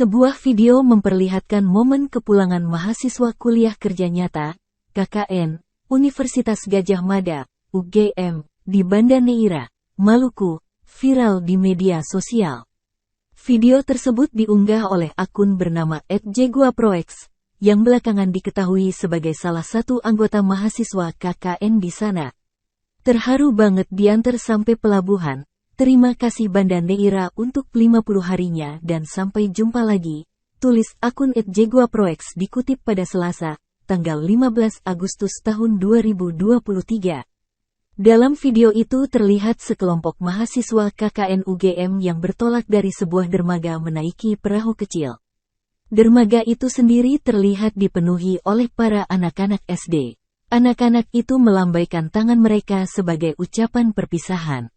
Sebuah video memperlihatkan momen kepulangan mahasiswa kuliah kerja nyata, KKN, Universitas Gadjah Mada, UGM, di Banda Neira, Maluku, viral di media sosial. Video tersebut diunggah oleh akun bernama @jaguaprox, yang belakangan diketahui sebagai salah satu anggota mahasiswa KKN di sana. Terharu banget diantar sampai pelabuhan. Terima kasih Banda Neira untuk 50 harinya dan sampai jumpa lagi, tulis akun @jaguaprox dikutip pada Selasa, tanggal 15 Agustus tahun 2023. Dalam video itu terlihat sekelompok mahasiswa KKN UGM yang bertolak dari sebuah dermaga menaiki perahu kecil. Dermaga itu sendiri terlihat dipenuhi oleh para anak-anak SD. Anak-anak itu melambaikan tangan mereka sebagai ucapan perpisahan.